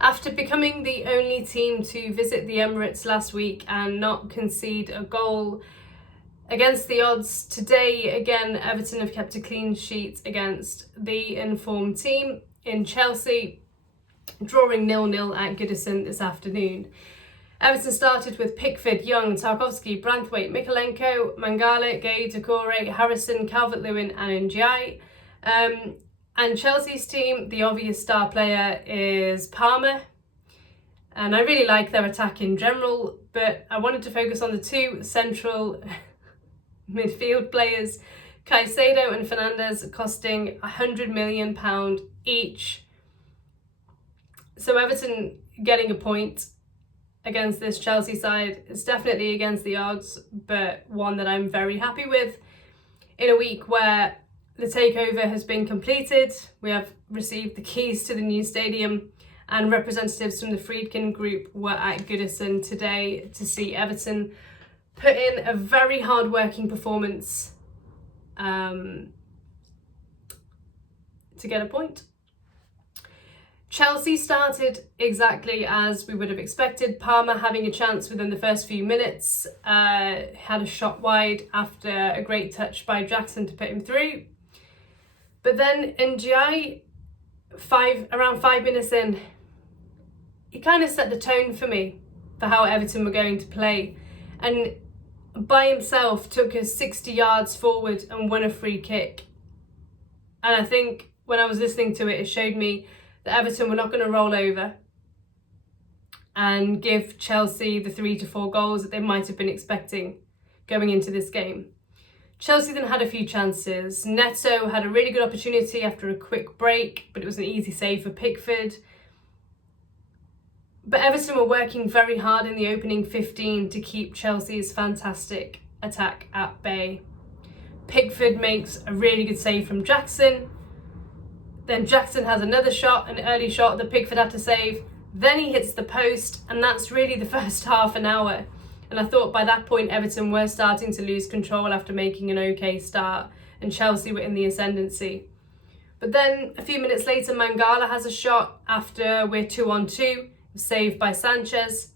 After becoming the only team to visit the Emirates last week and not concede a goal against the odds, today again Everton have kept a clean sheet against the informed team in Chelsea, drawing 0-0 at Goodison this afternoon. Everton started with Pickford, Young, Tarkowski, Branthwaite, Mykolenko, Mangala, Gay, Doucouré, Harrison, Calvert-Lewin and Ndiaye. And Chelsea's team, the obvious star player is Palmer. And I really like their attack in general, but I wanted to focus on the two central midfield players, Caicedo and Fernandes, costing £100 million each. So Everton getting a point against this Chelsea side is definitely against the odds, but one that I'm very happy with. In a week where the takeover has been completed, we have received the keys to the new stadium, and representatives from the Friedkin Group were at Goodison today to see Everton put in a very hard-working performance to get a point. Chelsea started exactly as we would have expected. Palmer having a chance within the first few minutes, had a shot wide after a great touch by Jackson to put him through. But then Ndiaye, around 5 minutes in, he kind of set the tone for me for how Everton were going to play, and by himself took us 60 yards forward and won a free kick. And I think when I was listening to it, it showed me that Everton were not going to roll over and give Chelsea the 3 to 4 goals that they might have been expecting going into this game. Chelsea then had a few chances. Neto had a really good opportunity after a quick break, but it was an easy save for Pickford. But Everton were working very hard in the opening 15 to keep Chelsea's fantastic attack at bay. Pickford makes a really good save from Jackson. Then Jackson has another shot, an early shot that Pickford had to save. Then he hits the post, and that's really the first half an hour. And I thought by that point Everton were starting to lose control after making an okay start, and Chelsea were in the ascendancy. But then a few minutes later, Mangala has a shot after we're 2-on-2, saved by Sanchez.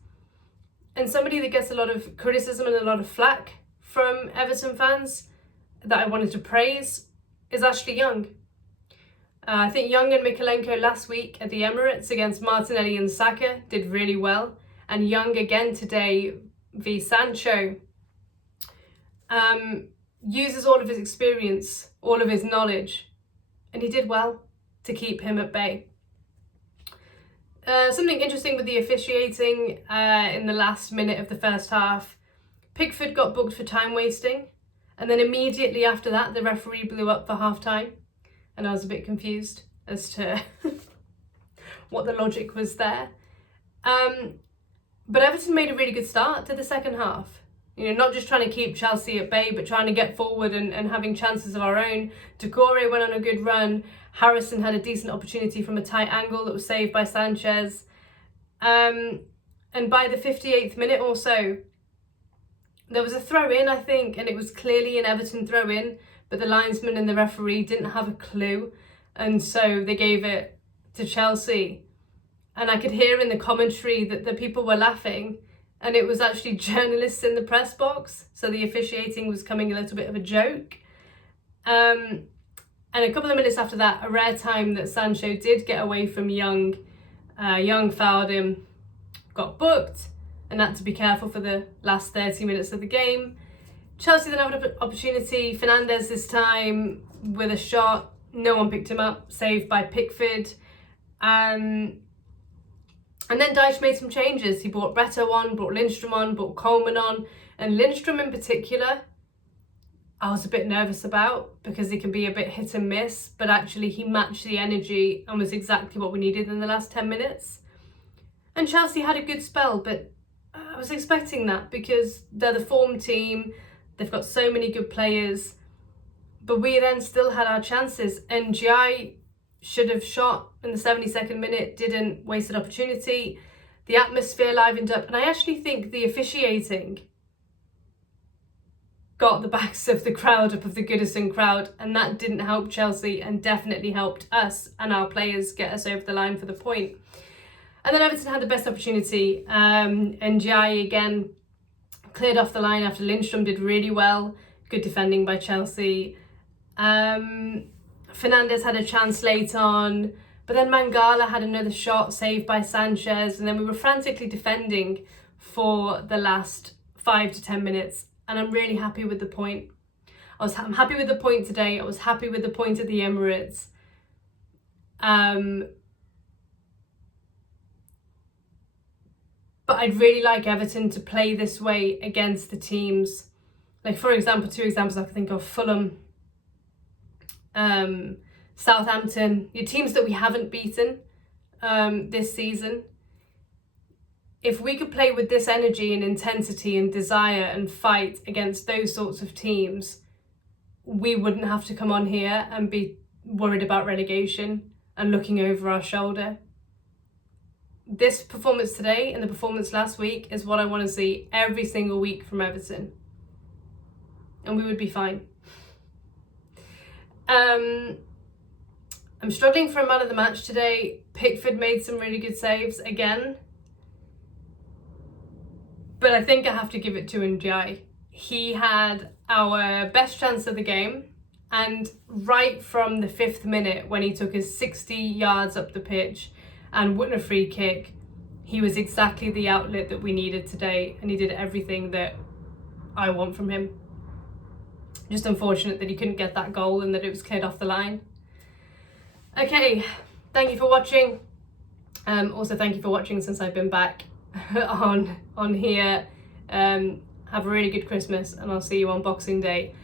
And somebody that gets a lot of criticism and a lot of flack from Everton fans that I wanted to praise is Ashley Young. I think Young and Mykolenko last week at the Emirates against Martinelli and Saka did really well. And Young again today v Sancho uses all of his experience, all of his knowledge, and he did well to keep him at bay. Something interesting with the officiating in the last minute of the first half. Pickford got booked for time wasting, and then immediately after that the referee blew up for half time, and I was a bit confused as to what the logic was there. But Everton made a really good start to the second half. You know, not just trying to keep Chelsea at bay, but trying to get forward and having chances of our own. Doucouré went on a good run. Harrison had a decent opportunity from a tight angle that was saved by Sanchez. And by the 58th minute or so, there was a throw-in, I think, and it was clearly an Everton throw-in, but the linesman and the referee didn't have a clue, and so they gave it to Chelsea. And I could hear in the commentary that the people were laughing, and it was actually journalists in the press box, so the officiating was coming a little bit of a joke. And a couple of minutes after that, a rare time that Sancho did get away from Young. Young fouled him, got booked, and had to be careful for the last 30 minutes of the game. Chelsea then had an opportunity. Fernandes this time with a shot. No one picked him up, saved by Pickford. And then Dyche made some changes. He brought Beto on, brought Lindstrom on, brought Coleman on. And Lindstrom in particular, I was a bit nervous about because he can be a bit hit and miss, but actually he matched the energy and was exactly what we needed in the last 10 minutes. And Chelsea had a good spell, but I was expecting that because they're the form team. They've got so many good players. But we then still had our chances. And Ndiaye should have shot in the 72nd minute, didn't, waste an opportunity. The atmosphere livened up. And I actually think the officiating got the backs of the crowd up, of the Goodison crowd, and that didn't help Chelsea and definitely helped us and our players get us over the line for the point. And then Everton had the best opportunity, and Ndiaye again cleared off the line after Lindstrom did really well. Good defending by Chelsea. Fernandes had a chance late on, but then Mangala had another shot saved by Sanchez, and then we were frantically defending for the last 5 to 10 minutes, and I'm really happy with the point. I'm happy with the point today. I was happy with the point at the Emirates. But I'd really like Everton to play this way against the teams. Like, for example, 2 examples I can think of: Fulham, Southampton, your teams that we haven't beaten this season. If we could play with this energy and intensity and desire and fight against those sorts of teams, we wouldn't have to come on here and be worried about relegation and looking over our shoulder. This performance today and the performance last week is what I want to see every single week from Everton. And we would be fine. I'm struggling for a man of the match today. Pickford made some really good saves again. But I think I have to give it to Ndiaye. He had our best chance of the game, and right from the 5th minute when he took us 60 yards up the pitch and won a free kick, he was exactly the outlet that we needed today, and he did everything that I want from him. Just unfortunate that he couldn't get that goal and that it was cleared off the line. Okay, thank you for watching. Also, thank you for watching since I've been back on here. Have a really good Christmas, and I'll see you on Boxing Day.